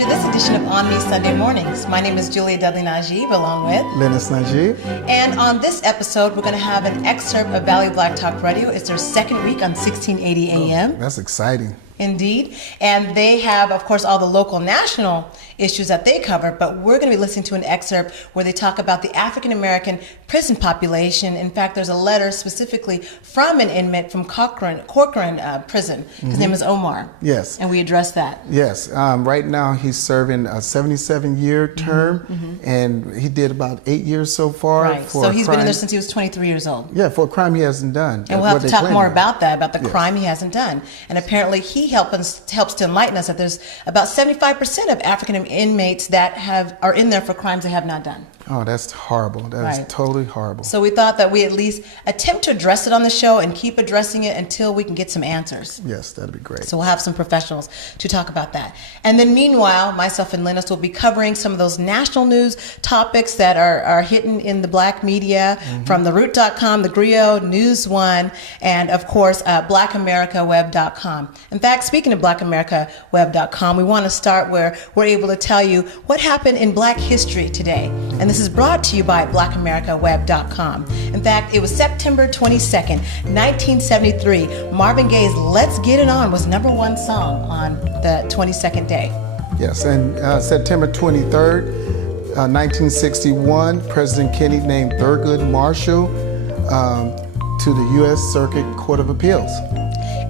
to this edition of ONME Sunday Mornings. My name is Julia Dudley Najib, along with Lennice Najib. And on this episode, we're going to have an excerpt of Valley Black Talk Radio. It's their second week on 1680 AM. That's exciting. Indeed. And they have, of course, all the local national issues that they cover, but we're going to be listening to an excerpt where they talk about the African-American prison population. In fact, there's a letter specifically from an inmate from Corcoran prison. His name is Omar. Yes. And we addressed that. Yes. Right now he's serving a 77-year term, and he did about 8 years so far. Right. So he's been in there since he was 23 years old. Yeah, for a crime he hasn't done. And we'll have to talk more about that, about the crime he hasn't done. And apparently he helps to enlighten us that there's about 75% of African inmates that are in there for crimes they have not done. Oh, that's horrible. That is totally horrible. So we thought that we at least attempt to address it on the show and keep addressing it until we can get some answers. Yes, that'd be great. So we'll have some professionals to talk about that. And then meanwhile, myself and Lennice will be covering some of those national news topics that are hidden in the black media, from theroot.com, the Griot, News One, and of course, blackamericaweb.com. In fact, speaking of blackamericaweb.com, we want to start where we're able to tell you what happened in black history today. And this is brought to you by blackamericaweb.com. In fact, it was September 22nd, 1973. Marvin Gaye's Let's Get It On was #1 song on the 22nd day. Yes, and September 23rd, 1961, President Kennedy named Thurgood Marshall to the U.S. Circuit Court of Appeals.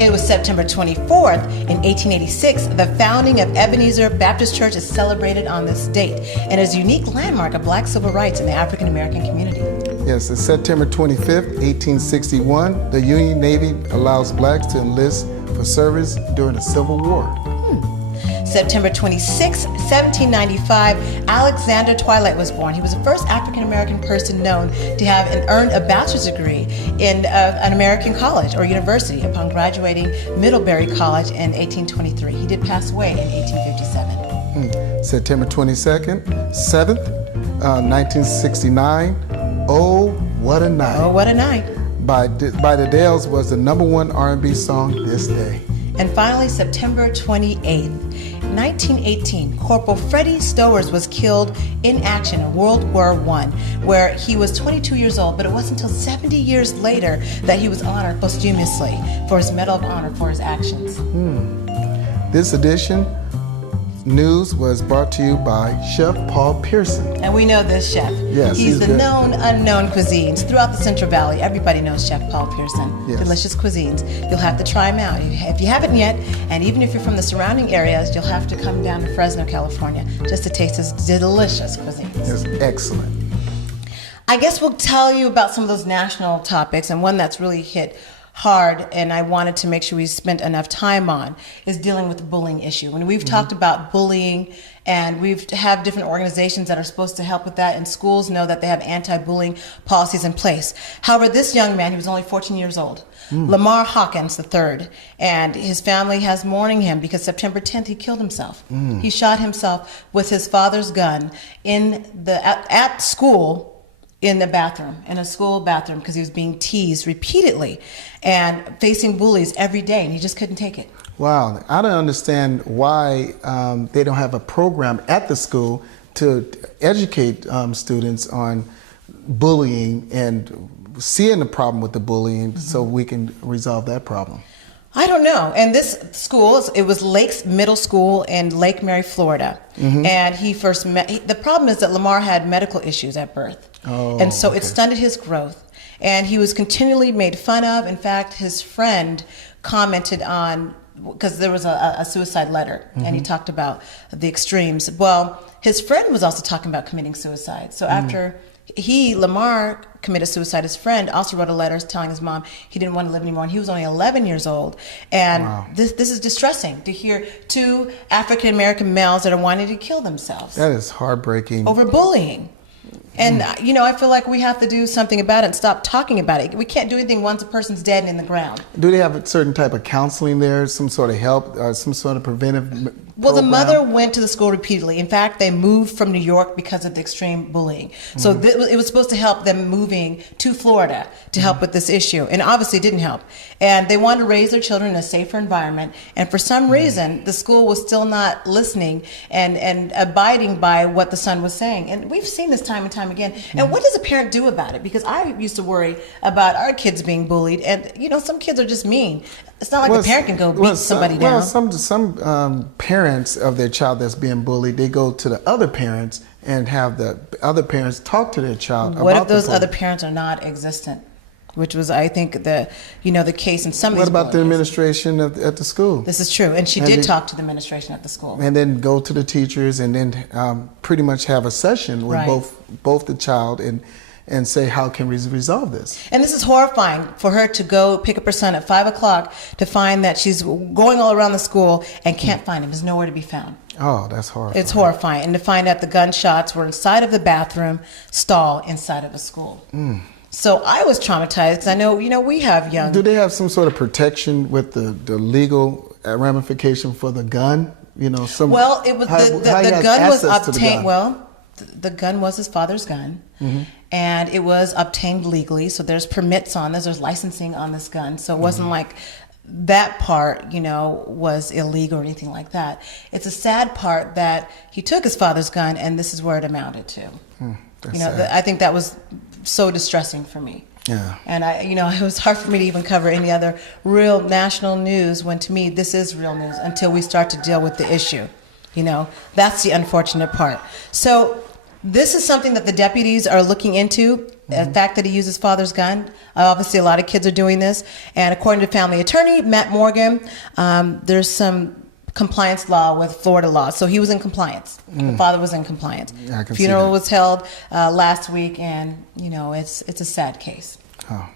It was September 24th in 1886. The founding of Ebenezer Baptist Church is celebrated on this date and is a unique landmark of black civil rights in the African American community. Yes, it's September 25th, 1861. The Union Navy allows blacks to enlist for service during the Civil War. September 26, 1795, Alexander Twilight was born. He was the first African-American person known to have earned a bachelor's degree in an American college or university upon graduating Middlebury College in 1823. He did pass away in 1857. September 22nd, 7th, 1969, Oh, What a Night. Oh, What a Night. By the Dales was the #1 R&B song this day. And finally, September 28th, 1918, Corporal Freddie Stowers was killed in action in World War I, where he was 22 years old, but it wasn't until 70 years later that he was honored posthumously for his Medal of Honor for his actions. This edition news was brought to you by Chef Paul Pearson. And we know this chef. Yes, he's the good. known, unknown cuisines throughout the Central Valley. Everybody knows Chef Paul Pearson. Yes. Delicious cuisines. You'll have to try him out if you haven't yet. And even if you're from the surrounding areas, you'll have to come down to Fresno, California, just to taste his delicious cuisines. It's excellent. I guess we'll tell you about some of those national topics, and one that's really hit hard, and I wanted to make sure we spent enough time on, is dealing with the bullying issue. When we've talked about bullying, and we've have different organizations that are supposed to help with that, and schools know that they have anti-bullying policies in place. However, this young man, he was only 14 years old, Lamar Hawkins III, and his family has mourning him because September 10th he killed himself. He shot himself with his father's gun at school, in the bathroom, in a school bathroom, because he was being teased repeatedly and facing bullies every day, and he just couldn't take it. Wow, I don't understand why they don't have a program at the school to educate students on bullying and seeing the problem with the bullying so we can resolve that problem. I don't know. And this school, it was Lakes Middle School in Lake Mary, Florida. And he first met, the problem is that Lamar had medical issues at birth. And so it stunted his growth. And he was continually made fun of. In fact, his friend commented on, because there was a suicide letter, and he talked about the extremes. Well, his friend was also talking about committing suicide. So after Lamar committed suicide, his friend also wrote a letter telling his mom he didn't want to live anymore, and he was only 11 years old. And this is distressing to hear two African American males that are wanting to kill themselves. That is heartbreaking. Over bullying. And, you know, I feel like we have to do something about it and stop talking about it. We can't do anything once a person's dead and in the ground. Do they have a certain type of counseling there, some sort of help, some sort of preventive Well, the program? mother went to the school repeatedly. In fact, they moved from New York because of the extreme bullying. So it was supposed to help them moving to Florida to help with this issue. And obviously it didn't help. And they wanted to raise their children in a safer environment. And for some reason, the school was still not listening and abiding by what the son was saying. And we've seen this time and time again. And what does a parent do about it? Because I used to worry about our kids being bullied. And, you know, some kids are just mean. It's not like a parent can go beat somebody down. Well, some parents of their child that's being bullied, they go to the other parents and have the other parents talk to their child about What if those the bullying. other parents are not existent? Which was, I think, the case in some of What these about the bullying administration at the school? This is true. And she did talk to the administration at the school. And then go to the teachers and then pretty much have a session with both the child and say, how can we resolve this? And this is horrifying for her to go pick up her son at 5 o'clock to find that she's going all around the school and can't find him. He's nowhere to be found. Oh, that's horrifying. It's horrifying. And to find out the gunshots were inside of the bathroom stall inside of a school. So I was traumatized because I know, we have young. Do they have some sort of protection with the legal ramification for the gun? Well, it was the gun was obtained. Well, the gun was his father's gun, and it was obtained legally. So there's permits on this. There's licensing on this gun. So it wasn't like that part, was illegal or anything like that. It's a sad part that he took his father's gun, and this is where it amounted to. I think that was so distressing for me. Yeah. And it was hard for me to even cover any other real national news when, to me, this is real news until we start to deal with the issue. That's the unfortunate part. So this is something that the deputies are looking into, the fact that he used his father's gun. Obviously, a lot of kids are doing this. And according to family attorney, Matt Morgan, there's some compliance law with Florida law. So he was in compliance. The father was in compliance. Yeah, I can Funeral see that. was held last week, and, it's a sad case. Oh.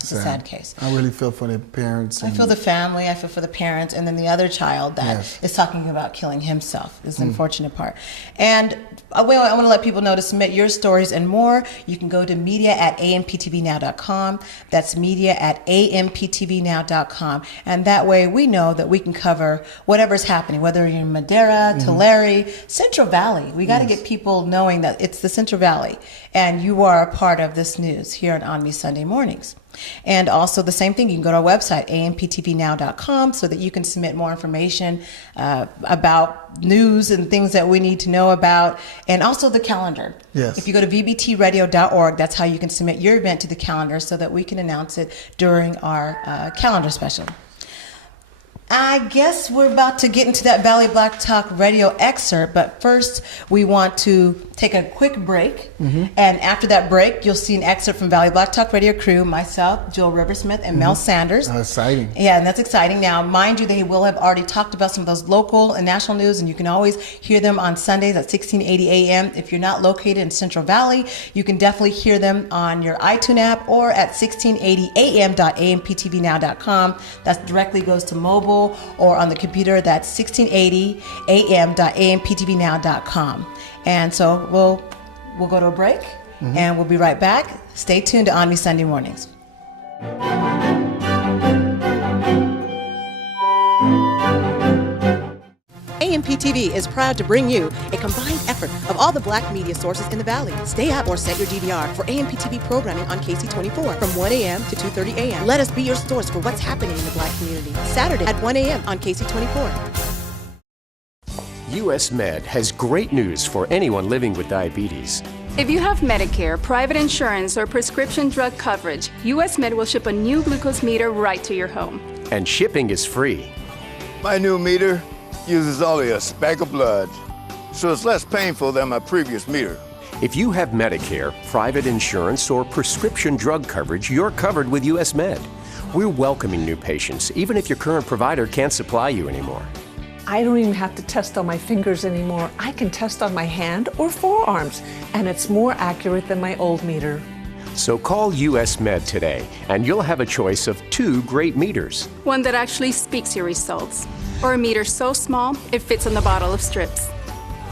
It's a sad case. I really feel for the parents. I feel the family, I feel for the parents, and then the other child that is talking about killing himself is the unfortunate part. And I want to let people know to submit your stories and more. You can go to media@amptvnow.com. That's media@amptvnow.com. And that way we know that we can cover whatever's happening, whether you're in Madera, Tulare, Central Valley. We got to get people knowing that it's the Central Valley, and you are a part of this news here on ONME Sunday Mornings. And also the same thing, you can go to our website, amptvnow.com, so that you can submit more information about news and things that we need to know about, and also the calendar. Yes. If you go to vbtradio.org, that's how you can submit your event to the calendar so that we can announce it during our calendar special. I guess we're about to get into that Valley Black Talk radio excerpt, but first we want to take a quick break. And after that break, you'll see an excerpt from Valley Black Talk radio crew, myself, Joel Riversmith, and Mel Sanders. Exciting. Yeah, and that's exciting. Now, mind you, they will have already talked about some of those local and national news, and you can always hear them on Sundays at 1680 a.m. If you're not located in Central Valley, you can definitely hear them on your iTunes app or at 1680am.amptvnow.com. That directly goes to mobile, or on the computer, that's 1680am.amptvnow.com. And so we'll go to a break, and we'll be right back. Stay tuned to ONME Sunday Mornings. AMPTV is proud to bring you a combined effort of all the black media sources in the Valley. Stay up or set your DVR for AMPTV programming on KC24 from 1 a.m. to 2:30 a.m. Let us be your source for what's happening in the black community. Saturday at 1 a.m. on KC24. US Med has great news for anyone living with diabetes. If you have Medicare, private insurance, or prescription drug coverage, US Med will ship a new glucose meter right to your home. And shipping is free. My new meter uses only a speck of blood, so it's less painful than my previous meter. If you have Medicare, private insurance, or prescription drug coverage, you're covered with US Med. We're welcoming new patients, even if your current provider can't supply you anymore. I don't even have to test on my fingers anymore. I can test on my hand or forearms, and it's more accurate than my old meter. So call US Med today, and you'll have a choice of 2 great meters. One that actually speaks your results, or a meter so small it fits in the bottle of strips.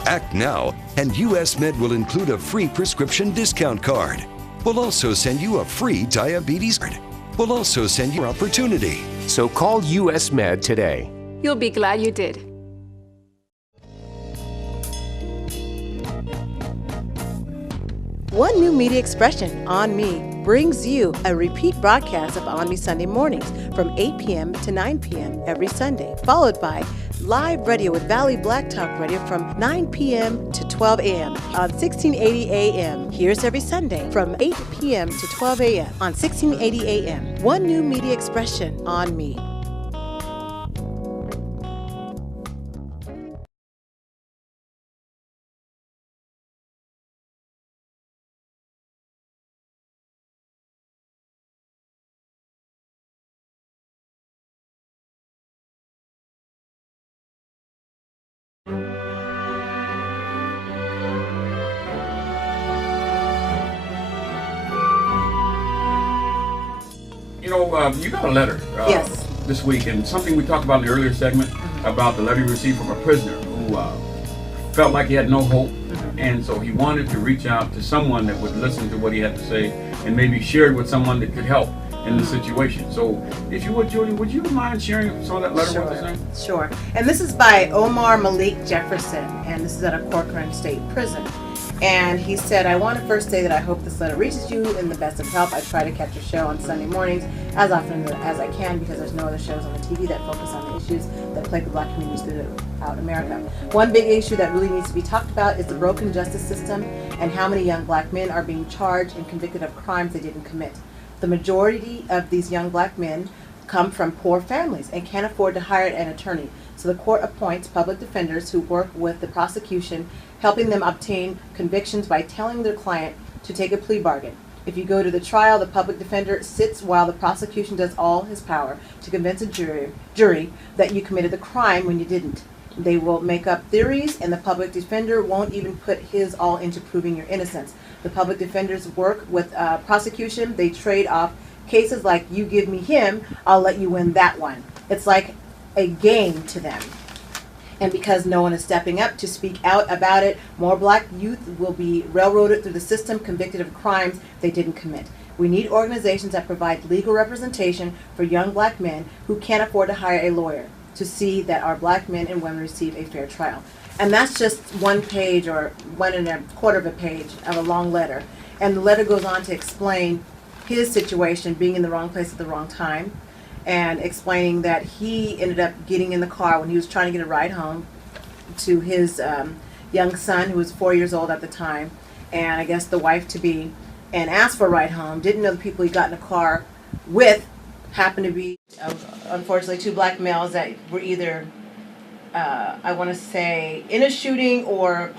Act now, and US Med will include a free prescription discount card. We'll also send you a free diabetes card. We'll also send you opportunity. So call US Med today. You'll be glad you did. One New Media Expression, ONME, brings you a repeat broadcast of ONME Sunday Mornings from 8 p.m. to 9 p.m. every Sunday, followed by live radio with Valley Black Talk Radio from 9 p.m. to 12 a.m. on 1680 a.m. Here's every Sunday from 8 p.m. to 12 a.m. on 1680 a.m. One New Media Expression, ONME. You know, you got a letter Yes. this week, and something we talked about in the earlier segment about the letter you received from a prisoner who felt like he had no hope, and so he wanted to reach out to someone that would listen to what he had to say and maybe share it with someone that could help in the situation. So, if you would, Julie, would you mind sharing some of that letter with us? Sure. And this is by Omar Malik Jefferson, and this is at a Corcoran State Prison. And he said, I want to first say that I hope this letter reaches you in the best of health. I try to catch your show on Sunday mornings as often as I can because there's no other shows on the TV that focus on the issues that plague the black communities throughout America. One big issue that really needs to be talked about is the broken justice system and how many young black men are being charged and convicted of crimes they didn't commit. The majority of these young black men come from poor families and can't afford to hire an attorney. So the court appoints public defenders who work with the prosecution, helping them obtain convictions by telling their client to take a plea bargain. If you go to the trial, the public defender sits while the prosecution does all his power to convince a jury that you committed the crime when you didn't. They will make up theories, and the public defender won't even put his all into proving your innocence. The public defenders work with prosecution. They trade off cases like, you give me him, I'll let you win that one. It's like a game to them. And because no one is stepping up to speak out about it, more black youth will be railroaded through the system, convicted of crimes they didn't commit. We need organizations that provide legal representation for young black men who can't afford to hire a lawyer to see that our black men and women receive a fair trial. And that's just one page or 1.25 of a page of a long letter. And the letter goes on to explain his situation, being in the wrong place at the wrong time, and explaining that he ended up getting in the car when he was trying to get a ride home to his young son, who was 4 years old at the time, and I guess the wife-to-be, and asked for a ride home. Didn't know the people he got in the car with happened to be, unfortunately, two black males that were either, I want to say, in a shooting or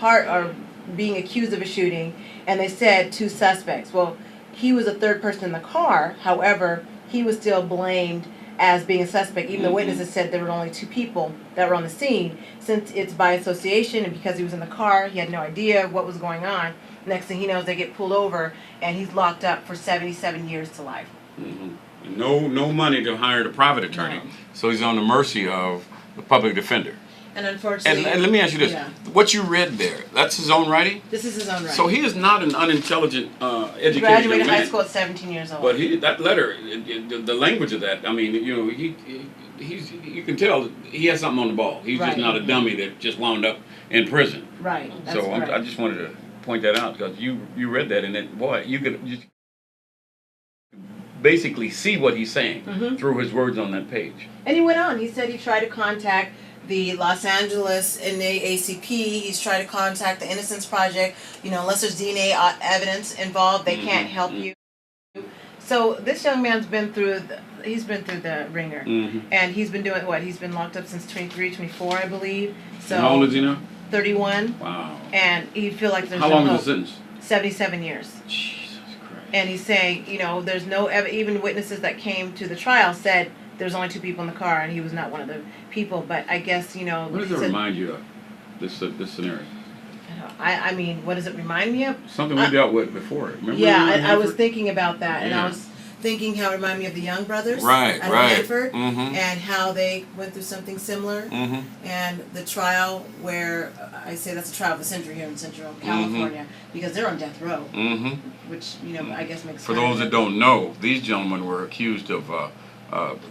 being accused of a shooting, and they said two suspects. Well, he was a third person in the car. However, he was still blamed as being a suspect, even the witnesses said there were only two people that were on the scene. Since it's by association and because he was in the car, he had no idea what was going on. Next thing he knows, they get pulled over, and he's locked up for 77 years to life. Mm-hmm. No money to hire a private attorney, so he's on the mercy of the public defender. And unfortunately... And let me ask you this. Yeah. What you read there, that's his own writing? This is his own writing. So he is not an unintelligent, educated He graduated young man. high school at 17 years old. But that letter, the language of that, I mean, you know, you can tell he has something on the ball. He's just not a dummy that just wound up in prison. Right. That's So right. I just wanted to point that out because you read that and it, boy, you could basically see what he's saying through his words on that page. And he went on. He said he tried to contact the Los Angeles NAACP. He's tried to contact the Innocence Project. You know, unless there's DNA evidence involved, they can't help you. So this young man's been through the ringer. And he's been doing what? He's been locked up since 23, 24, I believe. So How old is he now? 31. Wow. And he feel like there's How no long hope. is the sentence? 77 years. Jesus Christ. And he's saying, you know, there's no even witnesses that came to the trial said there's only two people in the car and he was not one of the people. But I guess, you know, What does it remind you of, this scenario? I mean, what does it remind me of? Something we dealt with before. Remember? Yeah, I was thinking about that, and Yeah. I was thinking how it reminded me of the Young Brothers Right, at right. Hanford, Mhm. and how they went through something similar, and the trial where I say that's a trial of the century here in Central California because they're on death row, which, you know, I guess makes For sense. those that don't know, these gentlemen were accused of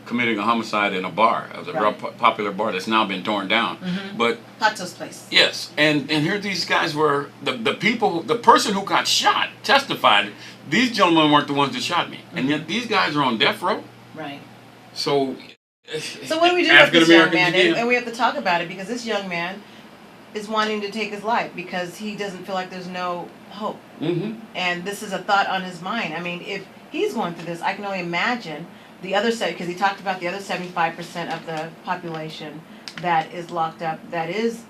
committing a homicide in a bar. It was a real popular bar that's now been torn down. But Pato's place. yes, and here these guys were the person who got shot testified. These gentlemen weren't the ones that shot me, and yet these guys are on death row. Right. So what do we do with this young man? African-Americans And we have to talk about it because this young man is wanting to take his life because he doesn't feel like there's no hope. And this is a thought on his mind. I mean, if he's going through this, I can only imagine the other side, because he talked about the other 75% of the population that is locked up, that is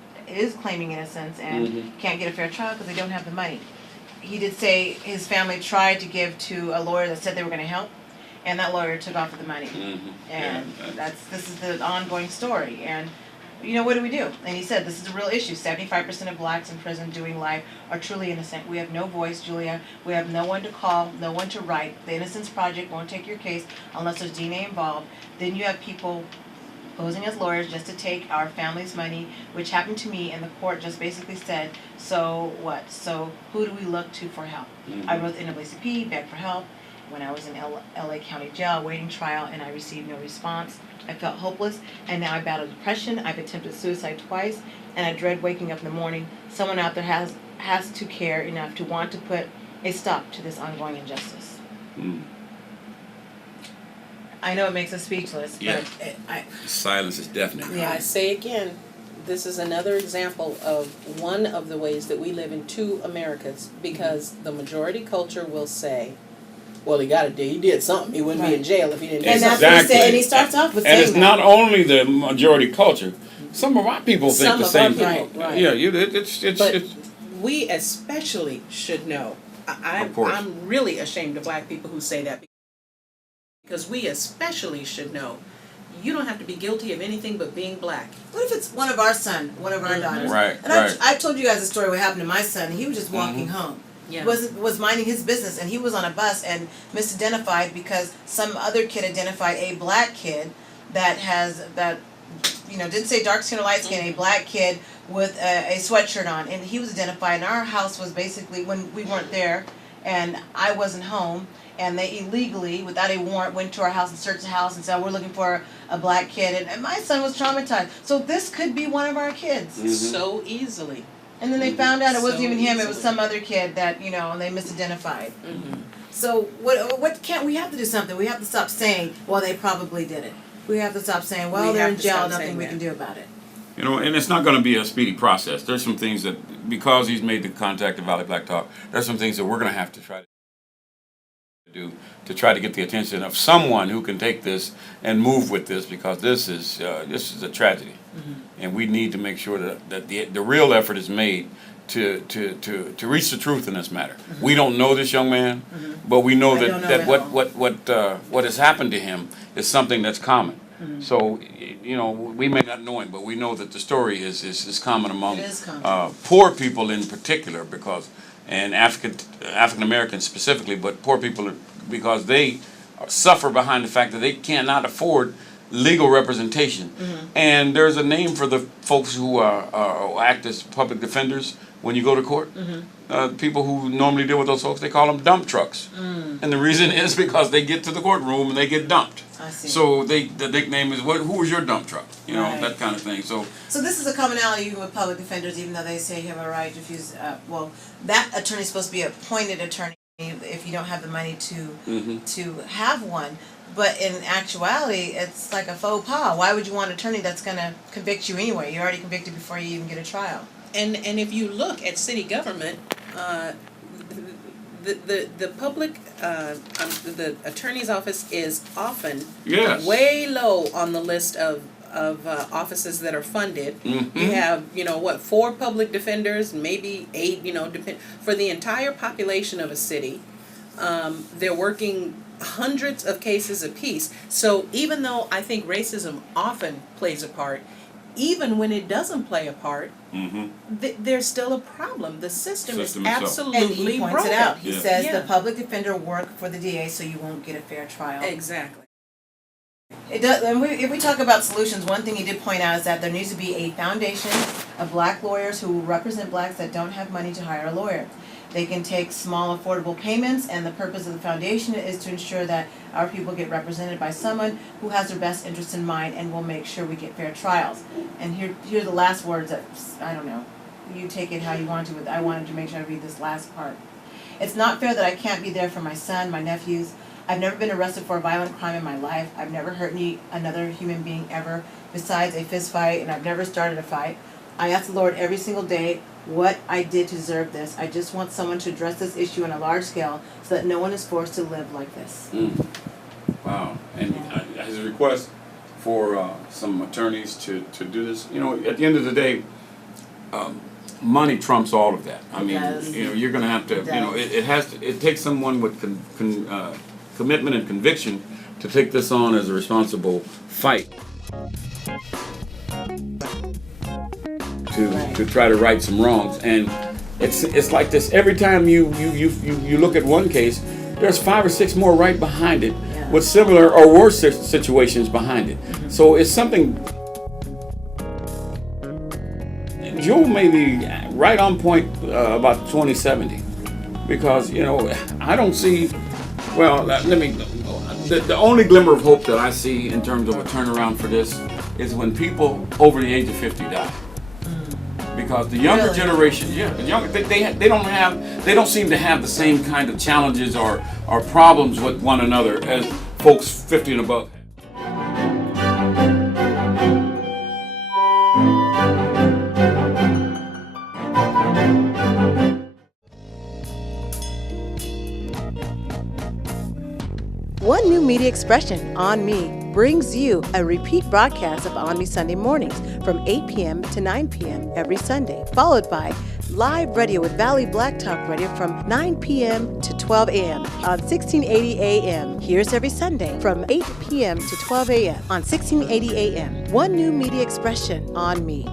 claiming innocence and can't get a fair trial because they don't have the money. He did say his family tried to give to a lawyer that said they were going to help, and that lawyer took off with the money. And this is the ongoing story. And what do we do? And he said this is a real issue. 75% of blacks in prison doing life are truly innocent. We have no voice, Julia. We have no one to call, no one to write. The Innocence Project won't take your case unless there's DNA involved. Then you have people posing as lawyers just to take our family's money, which happened to me, and the court just basically said, so what? So who do we look to for help? I wrote the NAACP, begged for help. When I was in LA County Jail waiting trial and I received no response, I felt hopeless, and now I battle depression. I've attempted suicide twice, and I dread waking up in the morning. Someone out there has to care enough to want to put a stop to this ongoing injustice. I know it makes us speechless, but silence is deafening. I say again, this is another example of one of the ways that we live in two Americas, because the majority culture will say, well, he did something. He wouldn't be in jail if he didn't do something. And that's what he said, and he starts off with saying and it's not only the majority culture. Some of our people think the same thing. Right. Yeah, it's we especially should know. I'm really ashamed of black people who say that, because we especially should know. You don't have to be guilty of anything but being black. What if it's one of our daughters? Right. And I told you guys a story what happened to my son. He was just walking home. Yeah. Was minding his business, and he was on a bus and misidentified because some other kid identified a black kid that didn't say dark skin or light skin, a black kid with a sweatshirt on, and he was identified. And our house was basically, when we weren't there and I wasn't home, and they illegally, without a warrant, went to our house and searched the house and said, we're looking for a black kid, and my son was traumatized. So this could be one of our kids. So easily. And then they found out it wasn't even him, it was some other kid that, and they misidentified. So what can't we have to do something? We have to stop saying, well, they probably did it. We have to stop saying, well, they're in jail, nothing we can do about it. And it's not going to be a speedy process. There's some things that, because he's made the contact of Valley Black Talk, there's some things that we're going to have to try to do to try to get the attention of someone who can take this and move with this, because this is a tragedy. And we need to make sure that the real effort is made to reach the truth in this matter. We don't know this young man, but we know that what has happened to him is something that's common. So we may not know him, but we know that the story is common among poor people in particular, and African Americans specifically, but poor people because they suffer behind the fact that they cannot afford legal representation. And there's a name for the folks who act as public defenders when you go to court. People who normally deal with those folks, they call them dump trucks. And the reason is because they get to the courtroom and they get dumped. I see. So the nickname is, who was your dump truck? That kind of thing. So this is a commonality with public defenders, even though they say you have a right to refuse. That attorney's supposed to be an appointed attorney if you don't have the money to have one. But in actuality, it's like a faux pas. Why would you want an attorney that's going to convict you anyway? You're already convicted before you even get a trial. And if you look at city government, the public, the attorney's office is often way low on the list of offices that are funded. You have 4 public defenders, maybe 8. For the entire population of a city, they're working hundreds of cases apiece. So even though I think racism often plays a part, even when it doesn't play a part, there's still a problem. The system is absolutely broken. And he points it out. He says the public defender work for the DA so you won't get a fair trial. Exactly. It does. And if we talk about solutions, one thing he did point out is that there needs to be a foundation of black lawyers who represent blacks that don't have money to hire a lawyer. They can take small, affordable payments, and the purpose of the foundation is to ensure that our people get represented by someone who has their best interests in mind and will make sure we get fair trials. And here are the last words that, I don't know, you take it how you want to, but I wanted to make sure I read this last part. It's not fair that I can't be there for my son, my nephews. I've never been arrested for a violent crime in my life. I've never hurt another human being ever besides a fist fight, and I've never started a fight. I ask the Lord every single day what I did to deserve this. I just want someone to address this issue on a large scale so that no one is forced to live like this. Wow. And his request for some attorneys to do this, you know, at the end of the day, money trumps all of that. I mean, you know, you're going to have to, you know, it takes someone with commitment and conviction to take this on as a responsible fight. To try to right some wrongs, and it's like this every time you look at one case, there's 5 or 6 more right behind it with similar or worse situations behind it. So it's something. Joel may be right on point about 2070, because you know I don't see. Well, the only glimmer of hope that I see in terms of a turnaround for this is when people over the age of 50 die. Because the younger generation, they don't seem to have the same kind of challenges or problems with one another as folks 50 and above. One New Media Expression, ONME, brings you a repeat broadcast of ONME Sunday Mornings from 8 p.m. to 9 p.m. every Sunday, followed by live radio with Valley Black Talk Radio from 9 p.m. to 12 a.m. on 1680 a.m. Here's every Sunday from 8 p.m. to 12 a.m. on 1680 a.m. One New Media Expression, ONME.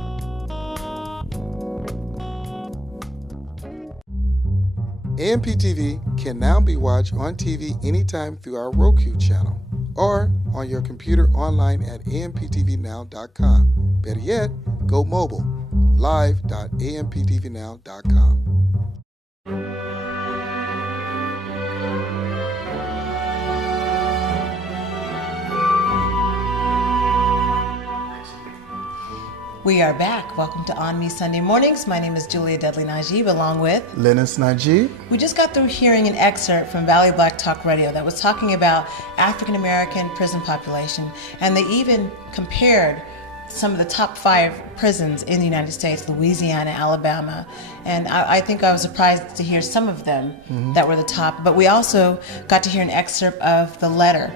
AMPTV can now be watched on TV anytime through our Roku channel or on your computer online at amptvnow.com. Better yet, go mobile, live.amptvnow.com. We are back. Welcome to ONME Sunday Mornings. My name is Julia Dudley Najib, along with Lennice Najib. We just got through hearing an excerpt from Valley Black Talk Radio that was talking about African American prison population, and they even compared some of the top 5 prisons in the United States, Louisiana, Alabama, and I think I was surprised to hear some of them that were the top, but we also got to hear an excerpt of the letter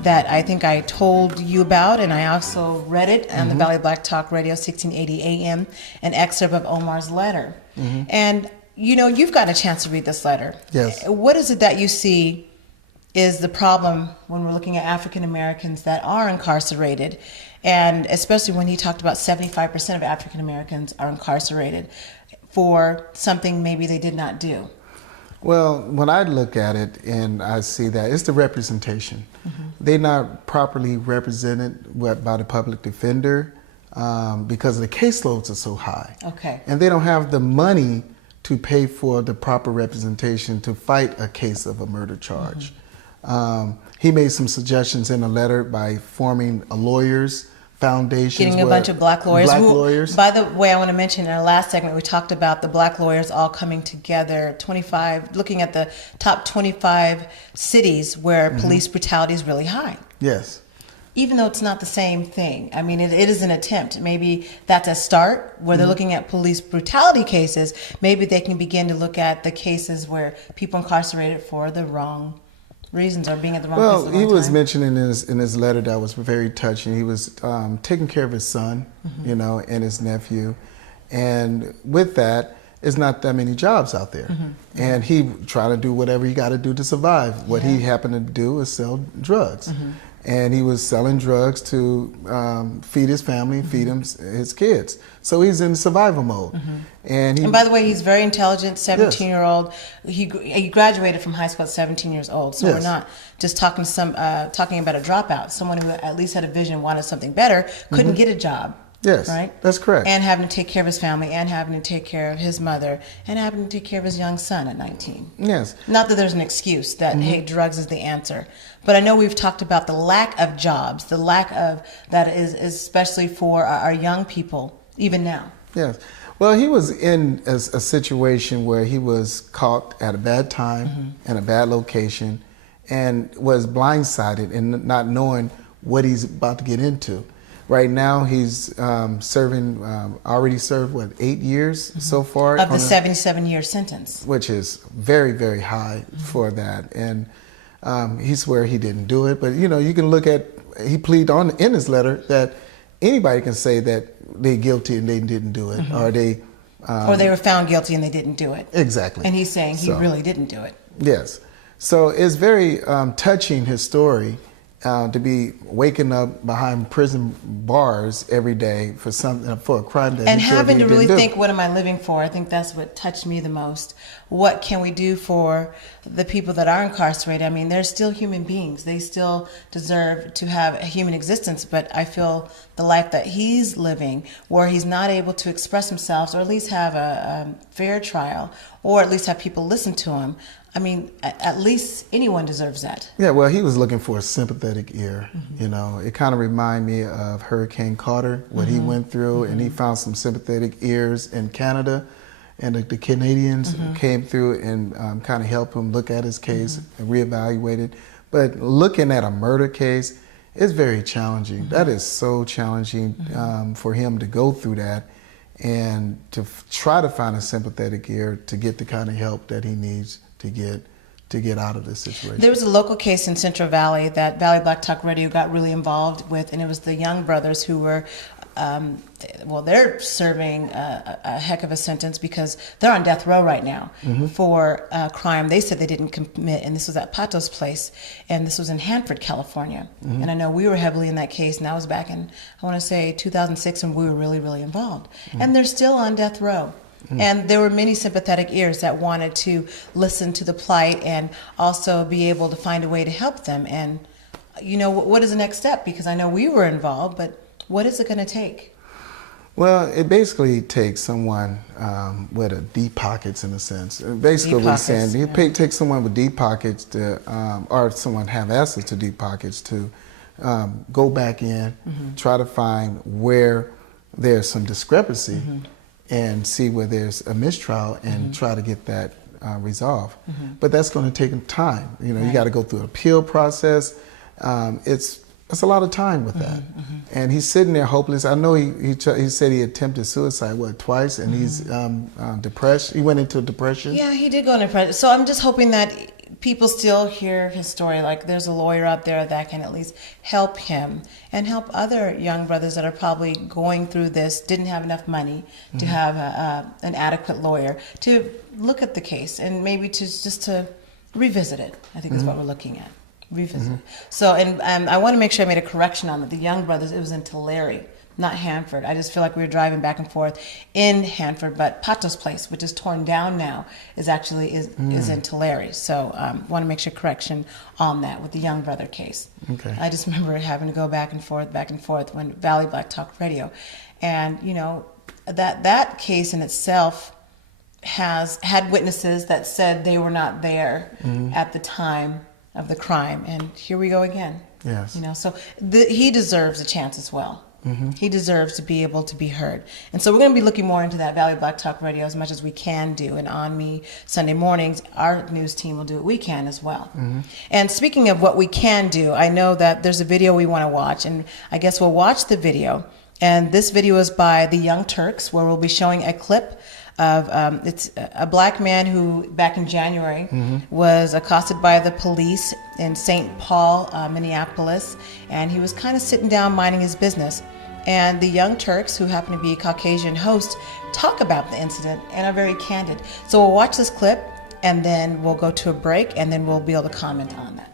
that I think I told you about, and I also read it on the Valley Black Talk Radio 1680 AM, an excerpt of Omar's letter. And you know, you've got a chance to read this letter. Yes. What is it that you see is the problem when we're looking at African Americans that are incarcerated, and especially when he talked about 75% of African Americans are incarcerated for something maybe they did not do? Well, when I look at it and I see that, it's the representation. They're not properly represented by the public defender because the caseloads are so high. Okay. And they don't have the money to pay for the proper representation to fight a case of a murder charge. He made some suggestions in a letter by forming a lawyers foundation. Getting a bunch of black lawyers. Lawyers. By the way, I want to mention in our last segment, we talked about the black lawyers all coming together, looking at the top 25 cities where police brutality is really high. Yes. Even though it's not the same thing. I mean, it is an attempt. Maybe that's a start where they're looking at police brutality cases. Maybe they can begin to look at the cases where people incarcerated for the wrong reasons or being at the wrong place at the wrong time. Well, he was mentioning in his letter that was very touching. He was taking care of his son, you know, and his nephew. And with that, there's not that many jobs out there. And he tried to do whatever he got to do to survive. What he happened to do is sell drugs. And he was selling drugs to feed his family, feed his kids. So he's in survival mode. And by the way, he's very intelligent, 17-year-old. He graduated from high school at 17 years old. So we're not just talking about a dropout. Someone who at least had a vision, wanted something better, couldn't get a job. Yes, right? that's correct. And having to take care of his family, and having to take care of his mother, and having to take care of his young son at 19. Yes. Not that there's an excuse that, hey, drugs is the answer. But I know we've talked about the lack of jobs, the lack of that is especially for our young people, even now. Yes. Well, he was in a situation where he was caught at a bad time in a bad location and was blindsided in not knowing what he's about to get into. Right now, he's already served, 8 years so far? Of the 77-year sentence. Which is very, very high for that. And he swear he didn't do it. But, you can look at, he pleaded in his letter that anybody can say that they're guilty and they didn't do it. Or they were found guilty and they didn't do it. Exactly. And he's saying he really didn't do it. Yes. So it's very touching, his story. To be waking up behind prison bars every day for a crime that and he having to really didn't do. think, what am I living for? I think that's what touched me the most. What can we do for the people that are incarcerated? I mean, they're still human beings. They still deserve to have a human existence. But I feel the life that he's living, where he's not able to express himself, or at least have a fair trial, or at least have people listen to him. I mean, at least anyone deserves that. Yeah, well, he was looking for a sympathetic ear. It kind of reminded me of Hurricane Carter, what he went through, and he found some sympathetic ears in Canada, and the Canadians came through and kind of helped him look at his case and reevaluate it. But looking at a murder case is very challenging. That is so challenging for him to go through that and to try to find a sympathetic ear to get the kind of help that he needs to get out of this situation. There was a local case in Central Valley that Valley Black Talk Radio got really involved with, and it was the young brothers who were, they're serving a heck of a sentence because they're on death row right now for a crime they said they didn't commit, and this was at Pato's place, and this was in Hanford, California. And I know we were heavily in that case, and that was back in, I want to say, 2006, when we were really, really involved. And they're still on death row. And there were many sympathetic ears that wanted to listen to the plight and also be able to find a way to help them. And, what is the next step? Because I know we were involved, but what is it going to take? Well, it basically takes someone with a deep pockets, in a sense. Basically, we're saying it takes someone with deep pockets to, or someone have access to deep pockets to go back in, try to find where there's some discrepancy. And see where there's a mistrial and try to get that resolved. But that's going to take time. You got to go through an appeal process. It's a lot of time with that. And he's sitting there hopeless. I know he said he attempted suicide, twice, and he's depressed. He went into depression. Yeah, he did go into depression. So I'm just hoping that people still hear his story. Like, there's a lawyer out there that can at least help him and help other young brothers that are probably going through this, didn't have enough money to have an adequate lawyer to look at the case and maybe to revisit it. I think is what we're looking at. Revisit. So, and I want to make sure I made a correction on it. The young brothers, it was in Tulare, not Hanford. I just feel like we were driving back and forth in Hanford, but Pato's place, which is torn down now, is in Tulare. So want to make sure correction on that with the young brother case. Okay. I just remember having to go back and forth when Valley Black Talk Radio, and that case in itself has had witnesses that said they were not there at the time of the crime, and here we go again. Yes. So he deserves a chance as well. He deserves to be able to be heard. And so we're going to be looking more into that Valley Black Talk Radio as much as we can do. And ONME Sunday Mornings, our news team will do what we can as well. And speaking of what we can do, I know that there's a video we want to watch, and I guess we'll watch the video. And this video is by the Young Turks, where we'll be showing a clip of it's a black man who back in January was accosted by the police in St. Paul, Minneapolis, and he was kind of sitting down minding his business. And the Young Turks, who happen to be Caucasian hosts, talk about the incident and are very candid. So we'll watch this clip, and then we'll go to a break, and then we'll be able to comment on that.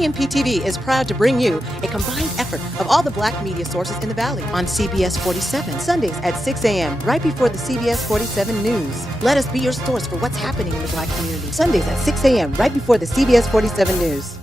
AMPTV is proud to bring you a combined effort of all the Black media sources in the Valley on CBS 47, Sundays at 6 a.m., right before the CBS 47 news. Let us be your source for what's happening in the Black community. Sundays at 6 a.m., right before the CBS 47 news.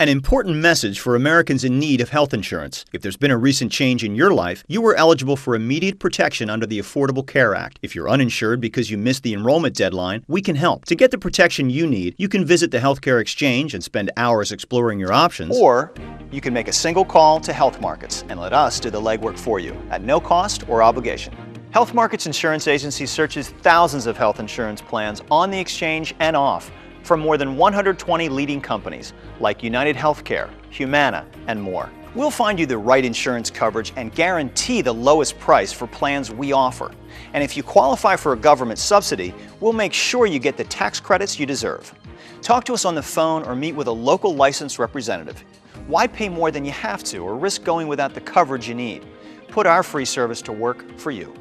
An important message for Americans in need of health insurance. If there's been a recent change in your life, you are eligible for immediate protection under the Affordable Care Act. If you're uninsured because you missed the enrollment deadline, we can help. To get the protection you need, you can visit the Healthcare Exchange and spend hours exploring your options. Or you can make a single call to Health Markets and let us do the legwork for you at no cost or obligation. Health Markets Insurance Agency searches thousands of health insurance plans on the exchange and off from more than 120 leading companies like United Healthcare, Humana, and more. We'll find you the right insurance coverage and guarantee the lowest price for plans we offer. And if you qualify for a government subsidy, we'll make sure you get the tax credits you deserve. Talk to us on the phone or meet with a local licensed representative. Why pay more than you have to or risk going without the coverage you need? Put our free service to work for you.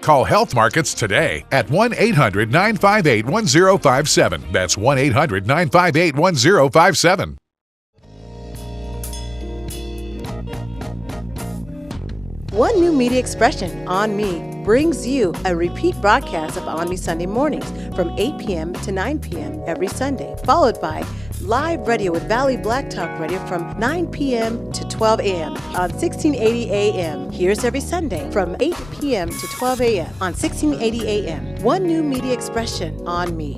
Call Health Markets today at 1-800-958-1057. That's 1-800-958-1057. One New Media Expression, ONME, brings you a repeat broadcast of ONME Sunday Mornings from 8 p.m. to 9 p.m. every Sunday, followed by live radio with Valley Black Talk Radio from 9 p.m. to 12 a.m. on 1680 a.m. Here's every Sunday from 8 p.m. to 12 a.m. on 1680 a.m. One New Media Expression, ONME.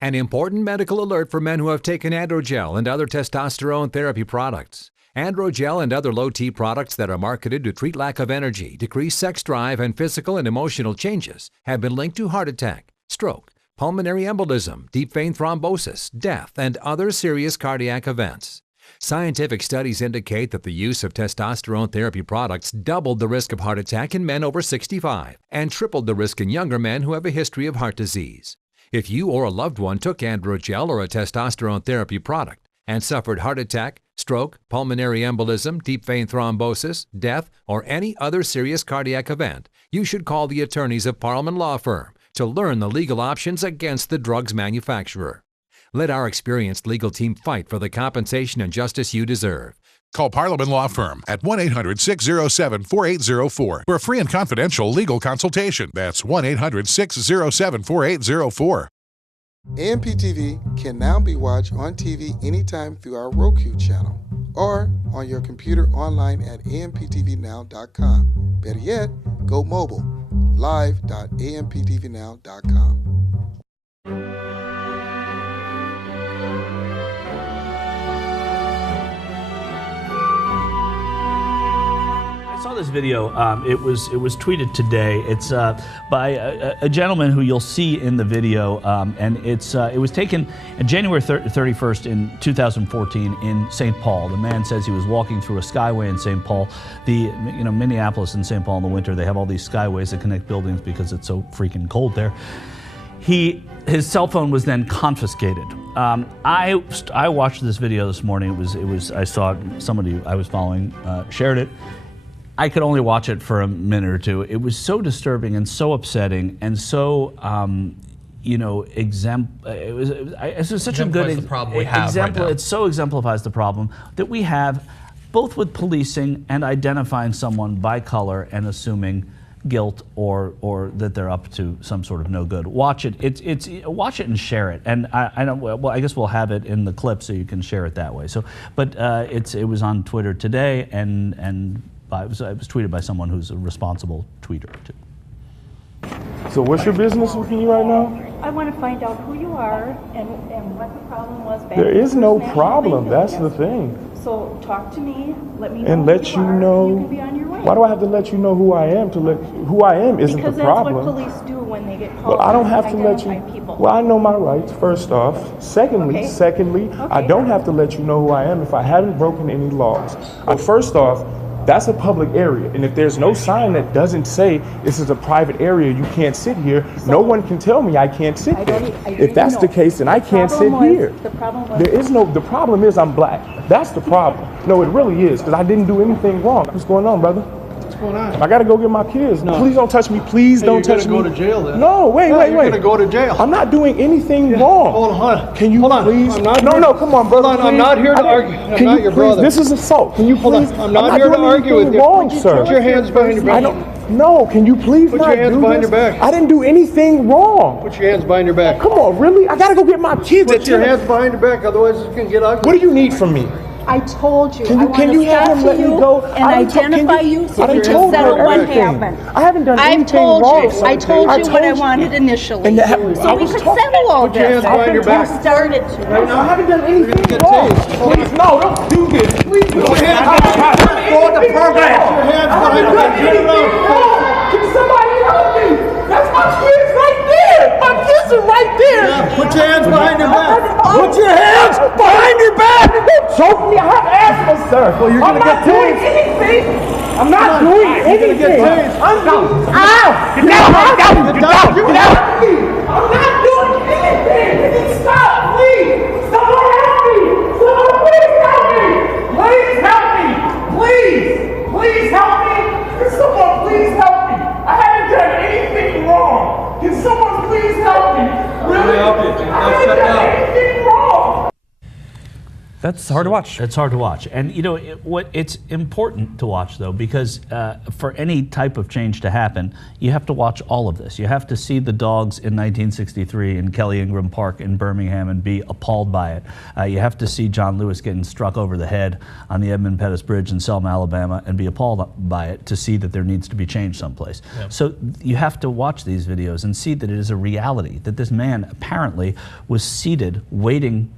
An important medical alert for men who have taken androgel and other testosterone therapy products. Androgel and other low-T products that are marketed to treat lack of energy, decrease sex drive, and physical and emotional changes have been linked to heart attack, stroke, pulmonary embolism, deep vein thrombosis, death, and other serious cardiac events. Scientific studies indicate that the use of testosterone therapy products doubled the risk of heart attack in men over 65 and tripled the risk in younger men who have a history of heart disease. If you or a loved one took androgel or a testosterone therapy product and suffered heart attack, stroke, pulmonary embolism, deep vein thrombosis, death, or any other serious cardiac event, you should call the attorneys of Parliament Law Firm to learn the legal options against the drugs manufacturer. Let our experienced legal team fight for the compensation and justice you deserve. Call Parliament Law Firm at 1-800-607-4804 for a free and confidential legal consultation. That's 1-800-607-4804. AMPTV can now be watched on TV anytime through our Roku channel or on your computer online at amptvnow.com. Better yet, go mobile, live.amptvnow.com. I saw this video. It was tweeted today. It's by a gentleman who you'll see in the video, and it was taken on January 31st in 2014 in St. Paul. The man says he was walking through a skyway in St. Paul. Minneapolis and St. Paul in the winter, they have all these skyways that connect buildings because it's so freaking cold there. His cell phone was then confiscated. I watched this video this morning. I saw somebody I was following shared it. I could only watch it for a minute or two. It was so disturbing and so upsetting and so, it's such a good example. Right, it so exemplifies the problem that we have both with policing and identifying someone by color and assuming guilt or that they're up to some sort of no good. Watch it. Watch it and share it. And I guess we'll have it in the clip so you can share it that way. So, but it was on Twitter today and it was tweeted by someone who's a responsible tweeter too. So what's your business with me right now? I want to find out who you are and what the problem was back. There is no problem. That's the thing. So talk to me. Let me know. And let you know. You can be on your way. Why do I have to let you know who I am? Who I am isn't the problem. Because that's what police do when they get called. Well, I don't have to let you. People. Well, I know my rights. First off. Secondly, I don't have to let you know who I am if I haven't broken any laws. First off. That's a public area, and if there's no sign that doesn't say this is a private area, you can't sit here, no one can tell me I can't sit there. If that's the case, then I can't sit here. The problem is I'm black. That's the problem. No, it really is, because I didn't do anything wrong. What's going on, brother? going on? I gotta go get my kids. No. Please don't touch me. Please don't touch me. You're gonna go to jail then. No, wait. You're gonna go to jail. I'm not doing anything wrong. Hold on. Can you please? I'm not No, come on, brother. Hold on, I'm not here to argue. I'm Can not you your please? brother. This is assault. Can you please? I'm not here to argue with you. Wrong, sir. Put your hands behind your back. No, can you please Put not your hands do behind this? your back. I didn't do anything wrong. Put your hands behind your back. Come on, really? I gotta go get my kids. Put your hands behind your back, otherwise it's gonna get ugly. What do you need from me? I told you. Can you I have him let me go? and identify you so we can told settle her what everything. happened. I haven't done anything wrong. I told you what I wanted initially. And so we could settle all Put your hands this. behind your back. You started to. Right now, I haven't done anything wrong. Please, no, don't do this. Please, put your hands behind the program. Put your hands behind your back. Get it up. Can somebody help me? That's my kids right there. My kids are right there. Yeah, put your hands behind your back. Put your hands behind your back. Don't choke me. I have asthma, sir. Well, you're gonna get doing anything. I'm not doing anything. You're gonna get tased. I'm doing. Ow! Get down! Get down! Get down! Get down! I'm not doing anything. Stop, please. Someone help me. Someone please help me. Please help me. Please help me. Can someone please help me? I haven't done anything wrong. Can someone please help me? Really? I haven't done anything wrong. That's hard to watch. It's hard to watch. And you know, it's important to watch though, because for any type of change to happen, you have to watch all of this. You have to see the dogs in 1963 in Kelly Ingram Park in Birmingham and be appalled by it. You have to see John Lewis getting struck over the head on the Edmund Pettus Bridge in Selma, Alabama, and be appalled by it to see that there needs to be change someplace. Yep. So you have to watch these videos and see that it is a reality, that this man apparently was seated waiting,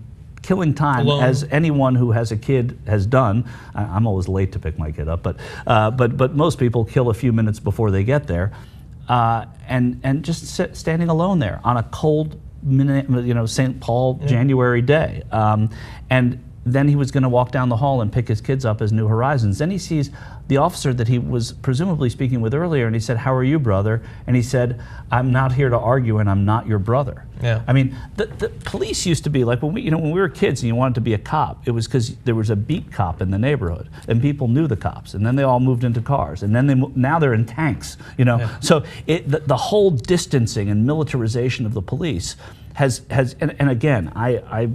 killing time alone, as anyone who has a kid has done. I'm always late to pick my kid up, but most people kill a few minutes before they get there, and just standing alone there on a cold, St. Paul January day, and then he was going to walk down the hall and pick his kids up as New Horizons. Then he sees the officer that he was presumably speaking with earlier, and he said, "How are you, brother?" And he said, "I'm not here to argue, and I'm not your brother." Yeah. I mean, the police used to be like when we were kids and you wanted to be a cop, it was because there was a beat cop in the neighborhood, and people knew the cops, and then they all moved into cars, and then now they're in tanks. Yeah. So the whole distancing and militarization of the police has and again, I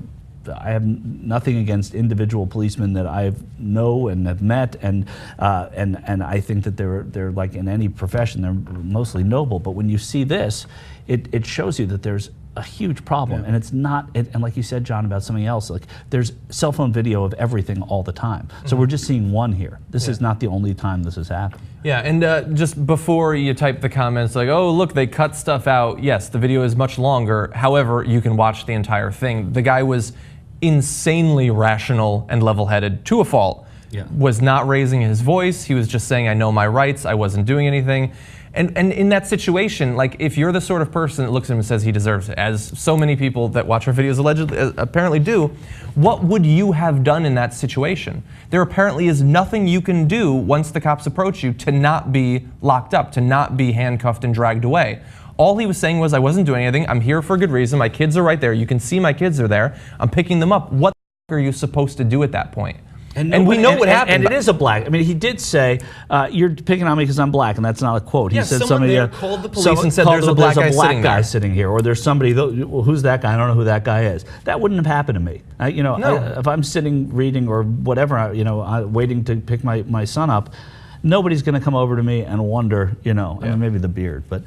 have nothing against individual policemen that I know and have met, and I think that they're like in any profession, they're mostly noble. But when you see this, it shows you that there's a huge problem, and it's not. And like you said, John, about something else, like there's cell phone video of everything all the time. So we're just seeing one here. This is not the only time this has happened. Yeah, and just before you type the comments like, "Oh, look, they cut stuff out." Yes, the video is much longer. However, you can watch the entire thing. The guy was insanely rational and level-headed to a fault. Yeah. Was not raising his voice. He was just saying, "I know my rights. I wasn't doing anything." And in that situation, like if you're the sort of person that looks at him and says he deserves it, as so many people that watch our videos apparently do, what would you have done in that situation? There apparently is nothing you can do once the cops approach you to not be locked up, to not be handcuffed and dragged away. All he was saying was, "I wasn't doing anything. I'm here for a good reason. My kids are right there. You can see my kids are there. I'm picking them up." What the are you supposed to do at that point? And we know what happened. And it is a black. I mean, he did say, "You're picking on me because I'm black," and that's not a quote. Yeah, he said somebody there called the police and said, "There's a black guy sitting here," or "There's somebody. Well, who's that guy? I don't know who that guy is." That wouldn't have happened to me. If I'm sitting reading or whatever, waiting to pick my son up, nobody's going to come over to me and wonder, I mean, maybe the beard, but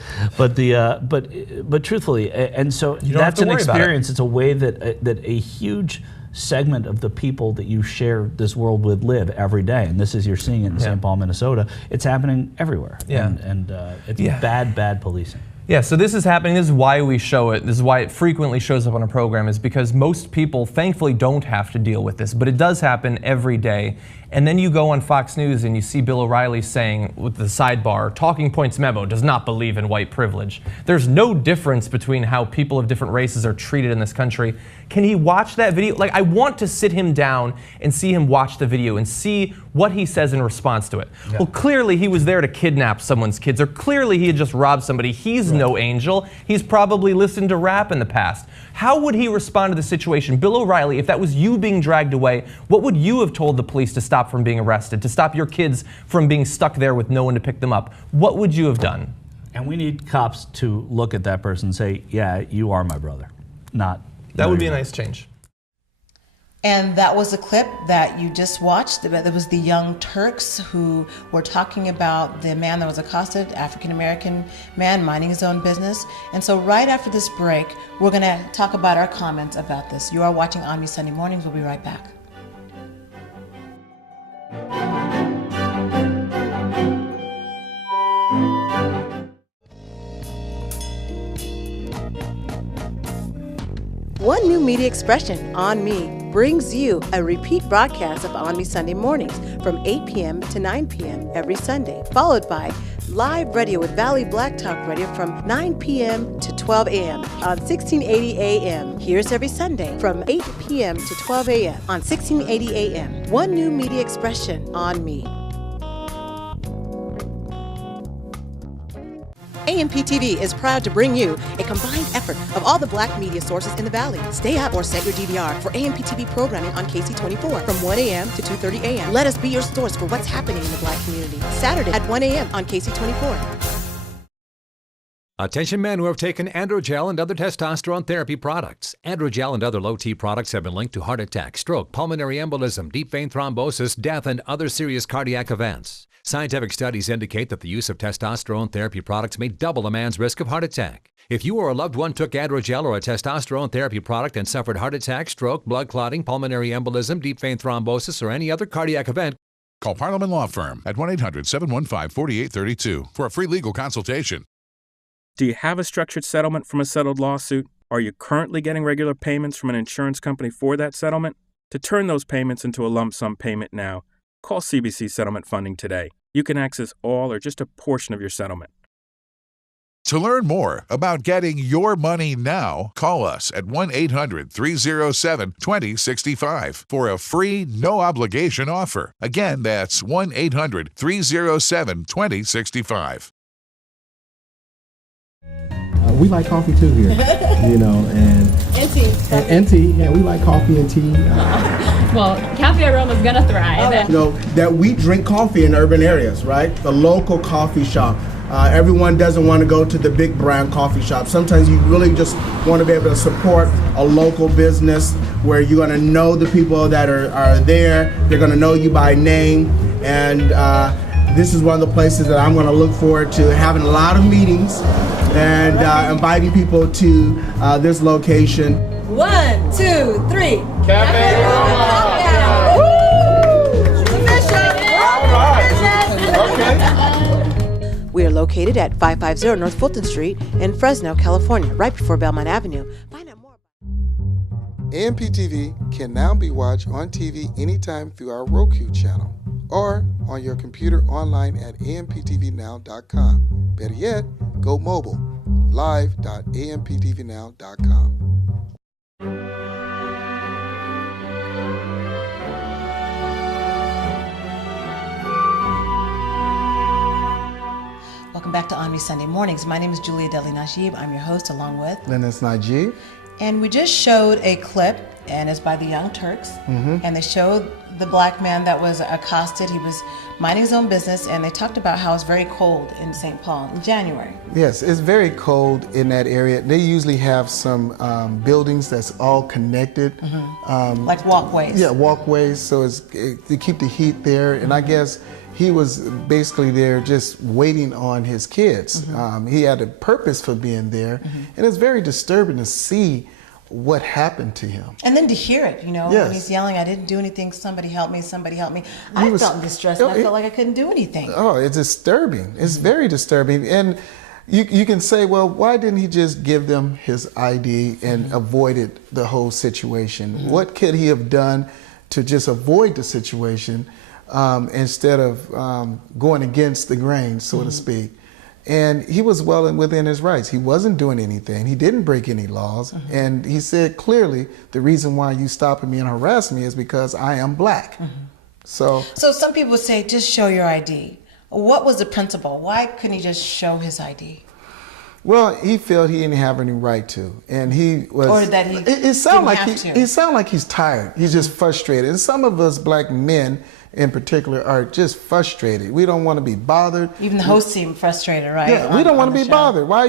truthfully, and so that's an experience. It's a way that a huge segment of the people that you share this world with live every day, and this is you're seeing it in St. Paul, Minnesota. It's happening everywhere, and it's bad policing. Yeah, so this is happening. This is why we show it. This is why it frequently shows up on a program, is because most people, thankfully, don't have to deal with this, but it does happen every day. And then you go on Fox News and you see Bill O'Reilly saying with the sidebar, "Talking Points memo does not believe in white privilege." There's no difference between how people of different races are treated in this country. Can he watch that video? Like, I want to sit him down and see him watch the video and see what he says in response to it. Yeah. Well, clearly he was there to kidnap someone's kids, or clearly he had just robbed somebody. He's no angel. He's probably listened to rap in the past. How would he respond to the situation? Bill O'Reilly, if that was you being dragged away, what would you have told the police to stop from being arrested, to stop your kids from being stuck there with no one to pick them up? What would you have done? And we need cops to look at that person and say, yeah, you are my brother. Not. That would be a nice change. And that was a clip that you just watched. That was the Young Turks who were talking about the man that was accosted, African-American man minding his own business. And so right after this break, we're going to talk about our comments about this. You are watching ONME Sunday Mornings. We'll be right back. One new media expression, ONME, brings you a repeat broadcast of ONME Sunday Mornings from 8 p.m. to 9 p.m. every Sunday, followed by live radio with Valley Black Talk Radio from 9 p.m. to 12 a.m. on 1680 a.m. Here's every Sunday from 8 p.m. to 12 a.m. on 1680 a.m. One new media expression, ONME. AMP-TV is proud to bring you a combined effort of all the black media sources in the Valley. Stay up or set your DVR for AMP-TV programming on KC24 from 1 a.m. to 2:30 a.m. Let us be your source for what's happening in the black community. Saturday at 1 a.m. on KC24. Attention men who have taken androgel and other testosterone therapy products. Androgel and other low-T products have been linked to heart attack, stroke, pulmonary embolism, deep vein thrombosis, death, and other serious cardiac events. Scientific studies indicate that the use of testosterone therapy products may double a man's risk of heart attack. If you or a loved one took androgel or a testosterone therapy product and suffered heart attack, stroke, blood clotting, pulmonary embolism, deep vein thrombosis, or any other cardiac event, call Parliament Law Firm at 1-800-715-4832 for a free legal consultation. Do you have a structured settlement from a settled lawsuit? Are you currently getting regular payments from an insurance company for that settlement? To turn those payments into a lump sum payment now, call CBC Settlement Funding today. You can access all or just a portion of your settlement. To learn more about getting your money now, call us at 1-800-307-2065 for a free, no-obligation offer. Again, that's 1-800-307-2065. We like coffee too here, you know, and tea. Yeah, we like coffee and tea. Well, Cafe Aroma's gonna thrive. You know, that we drink coffee in urban areas, right? The local coffee shop. Everyone doesn't want to go to the big brand coffee shop. Sometimes you really just want to be able to support a local business where you're going to know the people that are there. They're going to know you by name. And this is one of the places that I'm going to look forward to having a lot of meetings and inviting people to this location. 1, 2, 3. Cafe Aroma. We are located at 550 North Fulton Street in Fresno, California, right before Belmont Avenue. Find out more. AMP-TV can now be watched on TV anytime through our Roku channel or on your computer online at amptvnow.com. Better yet, go mobile, live.amptvnow.com. Welcome back to ONME Sunday Mornings. My name is Julia Deli Najib. I'm your host along with Lennice Najib. And we just showed a clip, and it's by the Young Turks. And they showed the black man that was accosted. He was minding his own business, and they talked about how it's very cold in St. Paul in January. Yes, it's very cold in that area. They usually have some buildings that's all connected. Like walkways. Yeah, walkways, so it's to keep the heat there. And I guess he was basically there just waiting on his kids. He had a purpose for being there, and it's very disturbing to see what happened to him. And then to hear it, you know, when he's yelling, I didn't do anything, somebody help me, somebody help me. I felt distressed, and I felt like I couldn't do anything. Oh, it's disturbing. It's very disturbing. And you can say, well, why didn't he just give them his ID and avoided the whole situation? What could he have done to just avoid the situation instead of going against the grain, so to speak? And he was well within his rights. He wasn't doing anything. He didn't break any laws. And he said clearly, the reason why you stopping me and harassing me is because I am black. So some people would say, just show your ID. What was the principle? Why couldn't he just show his ID? Well, he felt he didn't have any right to, and he was. Or that he it sounded like didn't have he to. sounded like he's tired. He's just frustrated, and some of us black men, in particular, are just frustrated. We don't want to be bothered. Even the host seemed frustrated, right? Yeah, we don't want to be bothered. Why are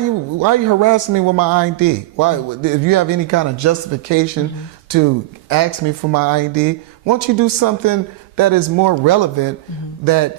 you harassing me with my ID? Why, if you have any kind of justification to ask me for my ID, won't you do something that is more relevant? That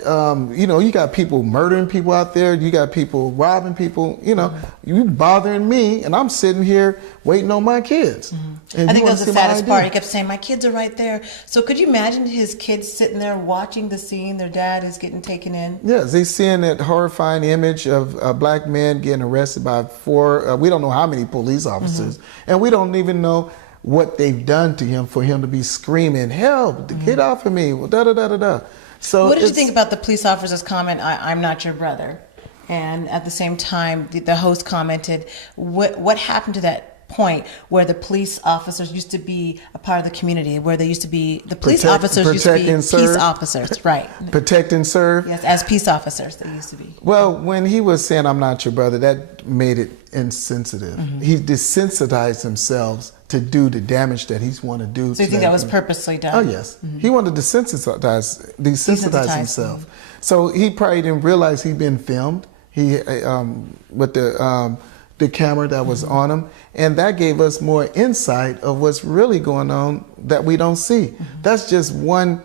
you got people murdering people out there. You got people robbing people. You bothering me, and I'm sitting here waiting on my kids. And I you think that wanna was the see my saddest ID? part. He kept saying, "My kids are right there." So could you imagine his kids sitting there watching the scene? Their dad is getting taken in. Yes, they seeing that horrifying image of a black man getting arrested by four. We don't know how many police officers, and we don't even know what they've done to him for him to be screaming, "Help! Get off of me!" Da da da da da. So, What did you think about the police officer's comment, "I'm not your brother"? And at the same time, the host commented, "What happened to that point where the police officers used to be a part of the community, where they used to be the police officers used to be peace officers, right? Protect and serve." Yes, as peace officers, they used to be. Well, when he was saying, "I'm not your brother," that made it insensitive. He desensitized himself to do the damage that he's want to do. So you think that was purposely done? Oh yes, he wanted to desensitize himself. So he probably didn't realize he'd been filmed. He with the camera that was on him, and that gave us more insight of what's really going on that we don't see. That's just one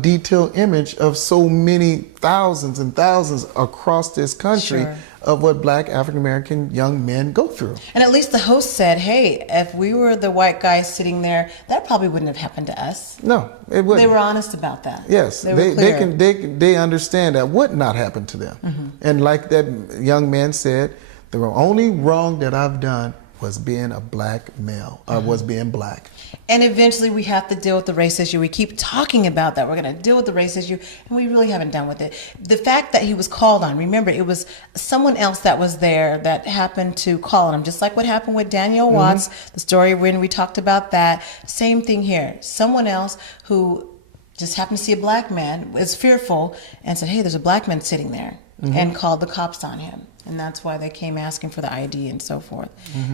detailed image of so many thousands and thousands across this country of what black African American young men go through. And at least the host said, "Hey, if we were the white guys sitting there, that probably wouldn't have happened to us." No, it wouldn't. They were honest about that. Yes, they understand that would not happen to them. And like that young man said, the only wrong that I've done was being a black male, or was being black. And eventually we have to deal with the race issue. We keep talking about that. We're going to deal with the race issue, and we really haven't done with it. The fact that he was called on, remember, it was someone else that was there that happened to call on him, just like what happened with Daniel Watts, the story when we talked about that. Same thing here. Someone else who just happened to see a black man, was fearful, and said, "Hey, there's a black man sitting there," and called the cops on him. And that's why they came asking for the ID and so forth.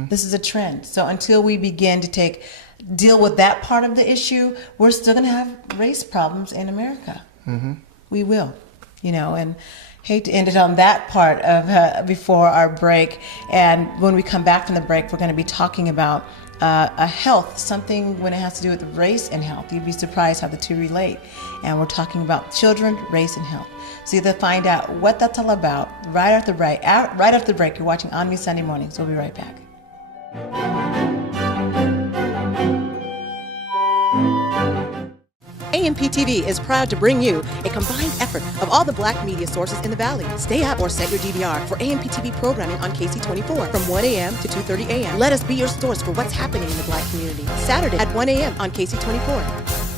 This is a trend. So until we begin to deal with that part of the issue, we're still going to have race problems in America. We will, and hate to end it on that part of before our break. And when we come back from the break, we're going to be talking about a health, something when it has to do with race and health. You'd be surprised how the two relate. And we're talking about children, race, and health. So you have to find out what that's all about right after the break. You're watching ONME Sunday Mornings. We'll be right back. AMP-TV is proud to bring you a combined effort of all the black media sources in the Valley. Stay up or set your DVR for AMP-TV programming on KC24 from 1 a.m. to 2:30 a.m. Let us be your source for what's happening in the black community. Saturday at 1 a.m. on KC24.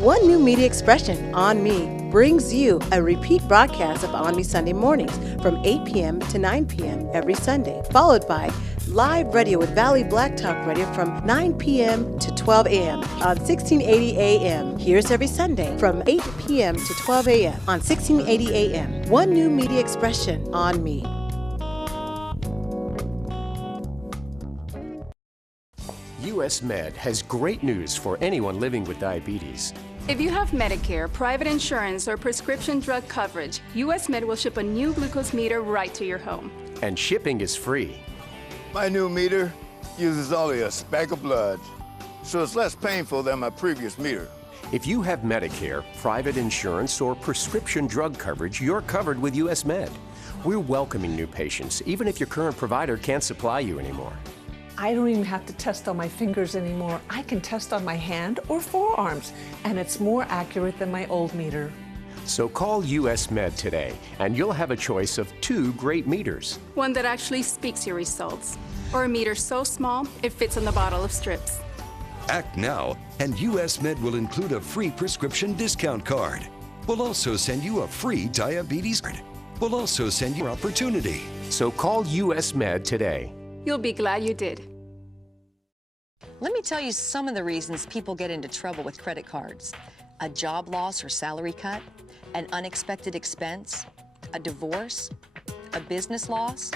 One New Media Expression, ONME, brings you a repeat broadcast of ONME Sunday Mornings from 8 p.m. to 9 p.m. every Sunday, followed by live radio with Valley Black Talk Radio from 9 p.m. to 12 a.m. on 1680 a.m. Here's every Sunday from 8 p.m. to 12 a.m. on 1680 a.m. One New Media Expression, ONME. US Med has great news for anyone living with diabetes. If you have Medicare, private insurance, or prescription drug coverage, US Med will ship a new glucose meter right to your home. And shipping is free. My new meter uses only a speck of blood, so it's less painful than my previous meter. If you have Medicare, private insurance, or prescription drug coverage, you're covered with US Med. We're welcoming new patients, even if your current provider can't supply you anymore. I don't even have to test on my fingers anymore. I can test on my hand or forearms, and it's more accurate than my old meter. So call US Med today, and you'll have a choice of 2 great meters. One that actually speaks your results, or a meter so small it fits in the bottle of strips. Act now, and US Med will include a free prescription discount card. We'll also send you a free diabetes card. We'll also send you opportunity. So call US Med today. You'll be glad you did. Let me tell you some of the reasons people get into trouble with credit cards. A job loss or salary cut, an unexpected expense, a divorce, a business loss,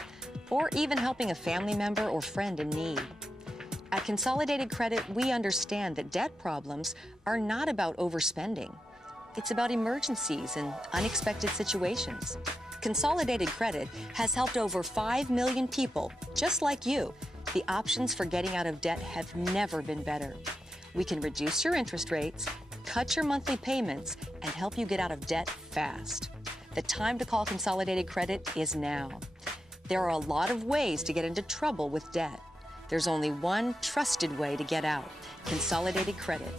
or even helping a family member or friend in need. At Consolidated Credit, we understand that debt problems are not about overspending. It's about emergencies and unexpected situations. Consolidated Credit has helped over 5 million people, just like you. The options for getting out of debt have never been better. We can reduce your interest rates, cut your monthly payments, and help you get out of debt fast. The time to call Consolidated Credit is now. There are a lot of ways to get into trouble with debt. There's only one trusted way to get out: Consolidated Credit.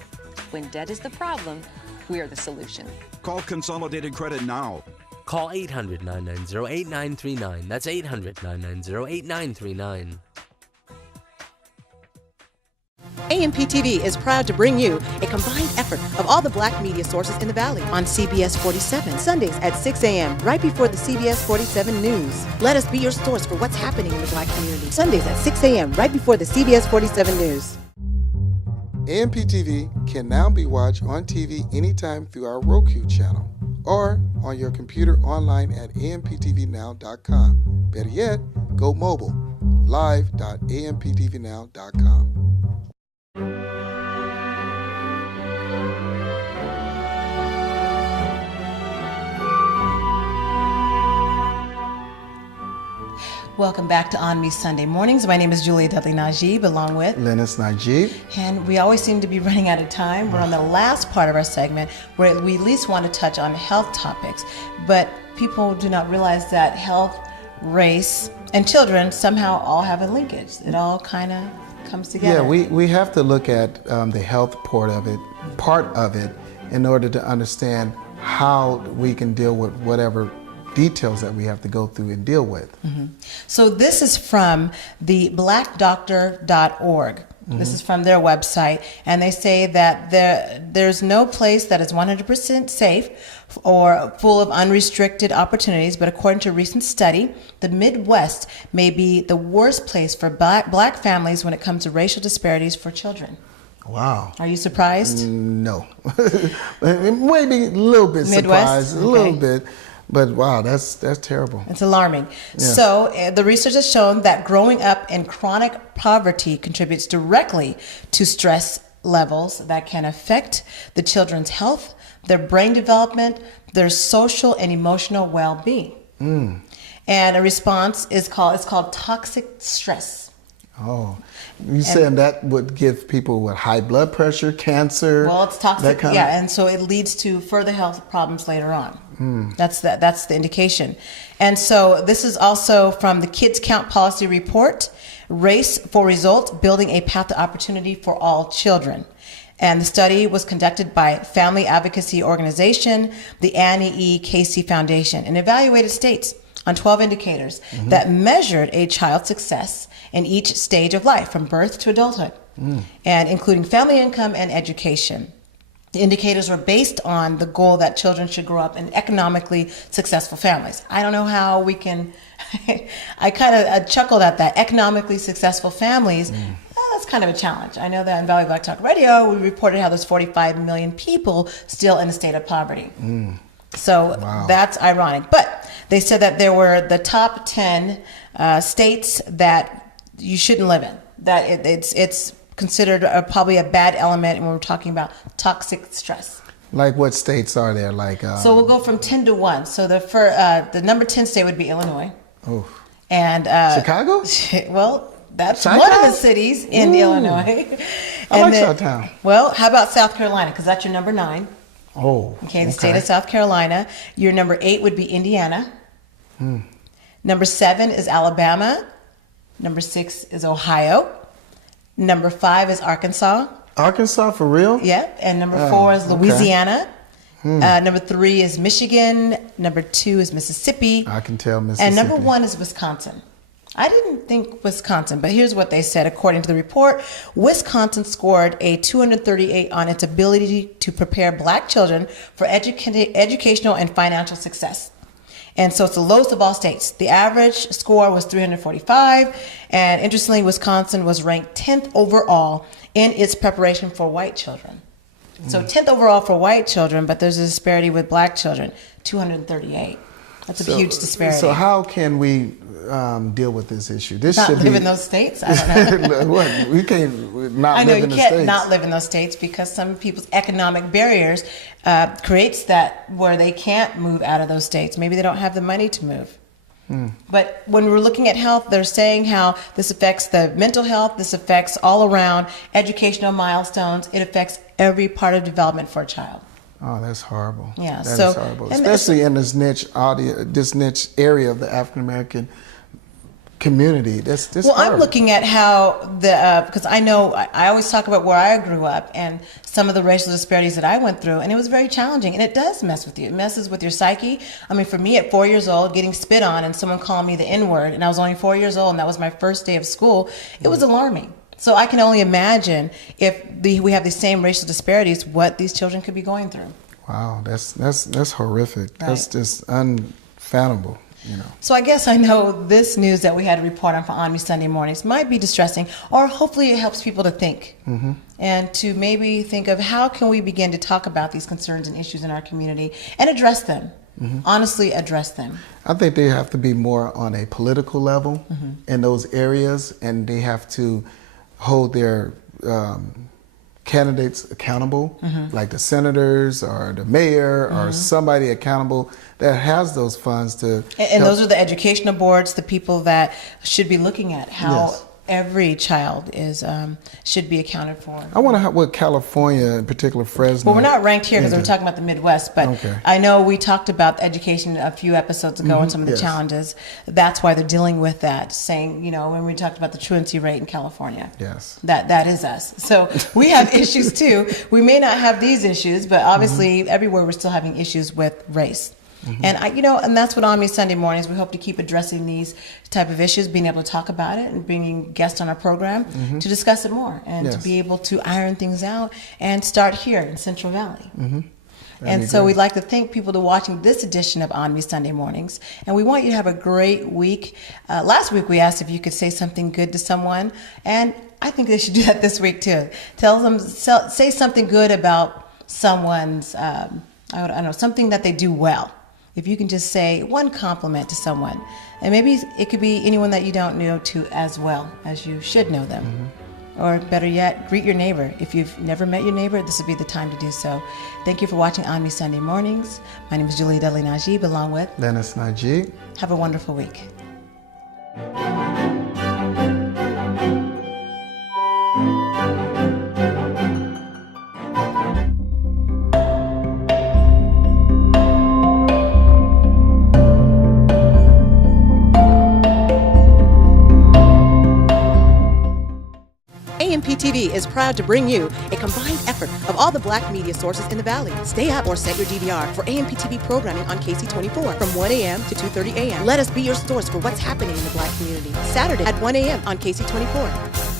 When debt is the problem, we're the solution. Call Consolidated Credit now. Call 800-990-8939. That's 800-990-8939. AMPTV is proud to bring you a combined effort of all the black media sources in the Valley on CBS 47, Sundays at 6 a.m., right before the CBS 47 news. Let us be your source for what's happening in the black community. Sundays at 6 a.m., right before the CBS 47 news. AMPTV can now be watched on TV anytime through our Roku channel or on your computer online at amptvnow.com. Better yet, go mobile, live.amptvnow.com. Welcome back to ONME Sunday Mornings. My name is Julia Dudley Najib, along with Lennice Najib. And we always seem to be running out of time. We're on the last part of our segment where we at least want to touch on health topics. But people do not realize that health, race, and children somehow all have a linkage. It all kind of comes together. Yeah, we have to look at the health part of it in order to understand how we can deal with whatever details that we have to go through and deal with. Mm-hmm. So this is from the blackdoctor.org. This is from their website, and they say that there's no place that is 100% safe or full of unrestricted opportunities, but according to a recent study, the Midwest may be the worst place for black families when it comes to racial disparities for children. Wow. Are you surprised? No. Maybe a little bit Midwest? surprised, a little bit. But wow, that's terrible. It's alarming. Yeah. So the research has shown that growing up in chronic poverty contributes directly to stress levels that can affect the children's health, their brain development, their social and emotional well-being. And a response is called toxic stress. Oh, you saying that would give people with high blood pressure, cancer? Well, it's toxic, and so it leads to further health problems later on. That's the indication. And so this is also from the Kids Count Policy Report, Race for Results, Building a Path to Opportunity for All Children. And the study was conducted by Family Advocacy Organization, the Annie E. Casey Foundation, and evaluated states on 12 indicators that measured a child's success in each stage of life, from birth to adulthood, and including family income and education. The indicators were based on the goal that children should grow up in economically successful families. I don't know how we can, I kind of chuckled at that, economically successful families. That's kind of a challenge. I know that in Valley Black Talk Radio, we reported how there's 45 million people still in a state of poverty. So that's ironic. But they said that there were the top 10 states that you shouldn't live in, that it's considered probably a bad element when we're talking about toxic stress. Like what states are there? Like so we'll go from 10 to 1. So the number 10 state would be Illinois. Oh. And Chicago? Well, that's Chi-town? one of the cities in Illinois. I like Chi-town. Well, how about South Carolina? Because that's your number 9. Oh. Okay, the state of South Carolina. Your number 8 would be Indiana. Number 7 is Alabama. Number 6 is Ohio. Number 5 is Arkansas. Arkansas, for real? Yep. And number 4 is Louisiana. Number 3 is Michigan. Number 2 is Mississippi. I can tell Mississippi. And number 1 is Wisconsin. I didn't think Wisconsin, but here's what they said. According to the report, Wisconsin scored a 238 on its ability to prepare black children for educational and financial success. And so it's the lowest of all states. The average score was 345. And interestingly, Wisconsin was ranked 10th overall in its preparation for white children. So 10th overall for white children, but there's a disparity with black children, 238. That's a huge disparity. So how can we deal with this issue? This not should live be, in those states? I don't know. What? We can't not I know live you in the can't states. not live in those states because some people's economic barriers creates that where they can't move out of those states. Maybe they don't have the money to move. But when we're looking at health, they're saying how this affects the mental health, this affects all around educational milestones, it affects every part of development for a child. Oh, that's horrible. Yeah, That so is horrible, especially in this niche area of the African American community. That's well, horrible. I'm looking at how the because I know I always talk about where I grew up and some of the racial disparities that I went through, and it was very challenging. And it does mess with you. It messes with your psyche. I mean, for me, at 4 years old, getting spit on and someone calling me the N-word, and I was only 4 years old, and that was my first day of school. It was alarming. So I can only imagine if we have the same racial disparities, what these children could be going through. Wow, that's horrific. Right. That's just unfathomable. You know. So I guess I know this news that we had to report on for ONME Sunday Mornings might be distressing, or hopefully it helps people to think and to maybe think of how can we begin to talk about these concerns and issues in our community and address them, honestly address them. I think they have to be more on a political level in those areas, and they have to hold their candidates accountable, like the senators or the mayor or somebody accountable that has those funds to. And those are the educational boards, the people that should be looking at how every child is should be accounted for. I wonder what California, in particular Fresno. Well, we're not ranked here because we're talking about the Midwest, but I know we talked about education a few episodes ago and some of the challenges. That's why they're dealing with that, saying, you know, when we talked about the truancy rate in California. Yes. That is us. So we have issues too. We may not have these issues, but obviously everywhere we're still having issues with race. And and that's what ONME Sunday Mornings, we hope to keep addressing these type of issues, being able to talk about it and bringing guests on our program to discuss it more and to be able to iron things out and start here in Central Valley. And so we'd like to thank people for watching this edition of ONME Sunday Mornings. And we want you to have a great week. Last week we asked if you could say something good to someone, and I think they should do that this week too. Tell them, say something good about someone's, I don't know, something that they do well. If you can just say one compliment to someone, and maybe it could be anyone that you don't know to as well as you should know them. Or better yet, greet your neighbor. If you've never met your neighbor, this would be the time to do so. Thank you for watching ONME Sunday Mornings. My name is Julie Dudley Najib, along with Lennice Najib. Have a wonderful week. AMP-TV is proud to bring you a combined effort of all the black media sources in the Valley. Stay up or set your DVR for AMP-TV programming on KC24 from 1 a.m. to 2:30 a.m. Let us be your source for what's happening in the black community. Saturday at 1 a.m. on KC24.